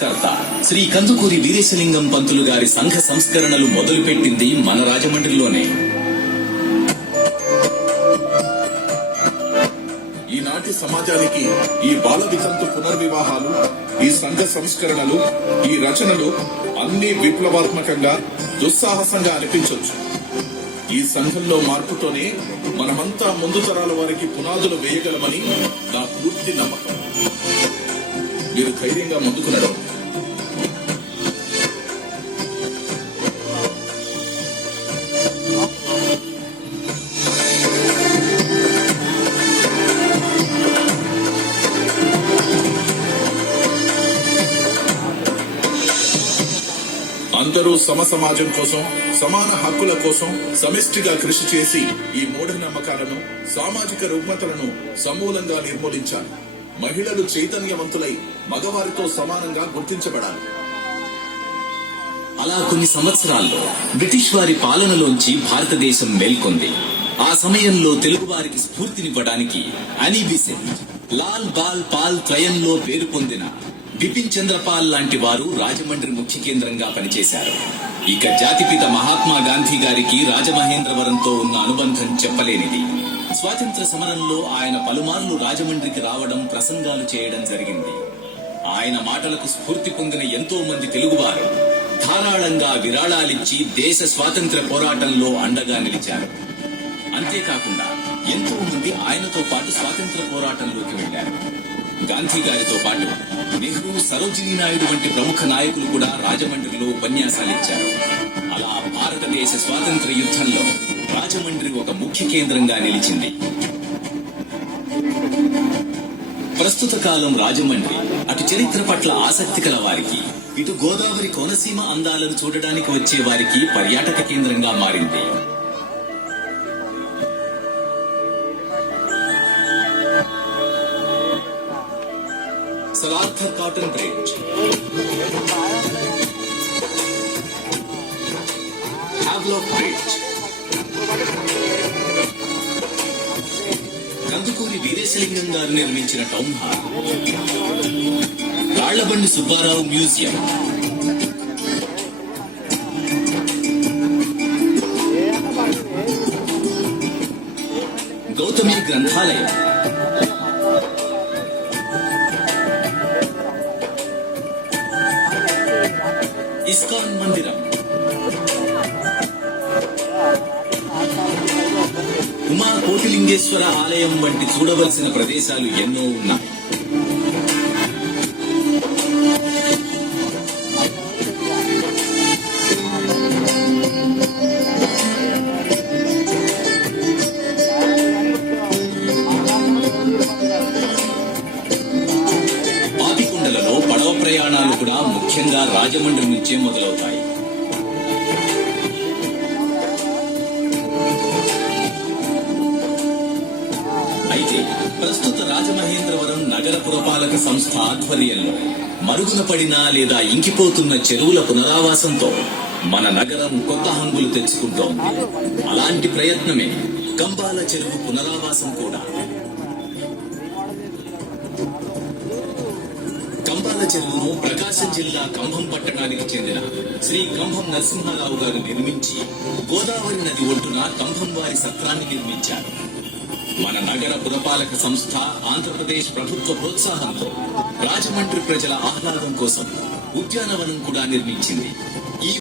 కర్త శ్రీ కందుకూరి వీరేశలింగం పంతులు గారి సంఘ సంస్కరణలు మొదలుపెట్టింది మన రాజమండ్రిలోనే. ఈనాటి సమాజానికి ఈ బాల వితంతు పునర్వివాహాలు, ఈ సంఘ సంస్కరణలు, ఈ రచనలు అన్ని విప్లవాత్మకంగా, దుస్సాహసంగా అనిపించవచ్చు. ఈ సంఘంలో మార్పుతోనే మనమంతా ముందు తరాల వారికి పునాదులు వేయగలమని నా పూర్తి నమ్మకం. మీరు ధైర్యంగా ముందుకు నడవండి. అందరూ సమ సమాజం కోసం, సమాన హక్కుల కోసం సమిష్టిగా కృషి చేసి ఈ మూఢనమ్మకాలను, సామాజిక రుగ్మతలను సమూలంగా నిర్మూలించాలి. మహిళలు చైతన్యవంతులై మగవారితో సమానంగా గుర్తించబడాలి. అలా కొన్ని సంవత్సరాల్లో బ్రిటిష్ వారి పాలనలోంచి భారతదేశం మేల్కొంది. ఆ సమయంలో తెలుగు వారికి స్ఫూర్తినివ్వడానికి అనీ బెసెంట్, లాల్ బాల్ పాల్ త్రయంలో పేరు పొందిన బిపిన్ చంద్రపాల్ లాంటి వారు రాజమండ్రి ముఖ్య కేంద్రంగా పనిచేశారు. ఇక జాతిపిత మహాత్మా గాంధీ గారికి రాజమహేంద్రవరంతో ఉన్న అనుబంధం చెప్పలేనిది. స్వాతంత్ర సమరంలో ఆయన పలుమార్లు రాజమండ్రికి రావడం, ప్రసంగాలు చేయడం జరిగింది. ఆయన మాటలకు స్ఫూర్తి పొందిన ఎంతో మంది తెలుగువారు ధారాళంగా విరాళాలిచ్చి దేశ స్వాతంత్ర్య పోరాటంలో అండగా నిలిచారు. అంతేకాకుండా ఎంతో మంది ఆయనతో పాటు స్వాతంత్ర పోరాటంలోకి వెళ్లారు. గాంధీ గారితో పాటు నెహ్రూ, సరోజినీ నాయుడు వంటి ప్రముఖ నాయకులు కూడా రాజమండ్రిలో ఉపన్యాసాలిచ్చారు. అలా భారతదేశ స్వాతంత్ర యుద్ధంలో రాజమండ్రి ఒక ముఖ్య కేంద్రంగా నిలిచింది. ప్రస్తుత కాలం రాజమండ్రి అటు చరిత్ర పట్ల ఆసక్తి కల వారికి, ఇటు గోదావరి కోనసీమ అందాలను చూడడానికి వచ్చే వారికి పర్యాటక కేంద్రంగా మారింది. Sir Arthur Cotton Bridge, Havelock Bridge, Kandukuri Veeresalingam గారు నిర్మించిన town hall, Rallabandi Subbarao museum, Gautami గ్రంథాలయం, ఇస్కాన్ మందిరం, ఉమా కోటిలింగేశ్వర ఆలయం వంటి చూడవలసిన ప్రదేశాలు ఎన్నో ఉన్నాయి. పాపికొండలలో పడవ ప్రయాణాలు కూడా ముఖ్యంగా రాజమండ్రి నుంచే మొదలవుతాయి. అయితే ప్రస్తుత రాజమహేంద్రవరం నగర పురపాలక సంస్థ ఆధ్వర్యంలో మరుగున పడిన లేదా ఇంకిపోతున్న చెరువుల పునరావాసంతో మన నగరం కొత్త హంగులు తెచ్చుకుంటోంది. అలాంటి ప్రయత్నమే కంబాల చెరువు పునరావాసం కూడా. కంబాల చెరువును ప్రకాశం జిల్లా కంభం పట్టణానికి చెందిన శ్రీ కంభం నరసింహారావు గారు నిర్మించి గోదావరి నది ఒడ్డున కంభం వారి సత్రాన్ని నిర్మించారు. మన నగర పురపాలక సంస్థ, ఆంధ్రప్రదేశ్ ప్రభుత్వ ప్రోత్సాహంతో రాజమండ్రి ప్రజల ఆహ్లాదం కోసం ఉద్యానవనం కూడా నిర్మించింది.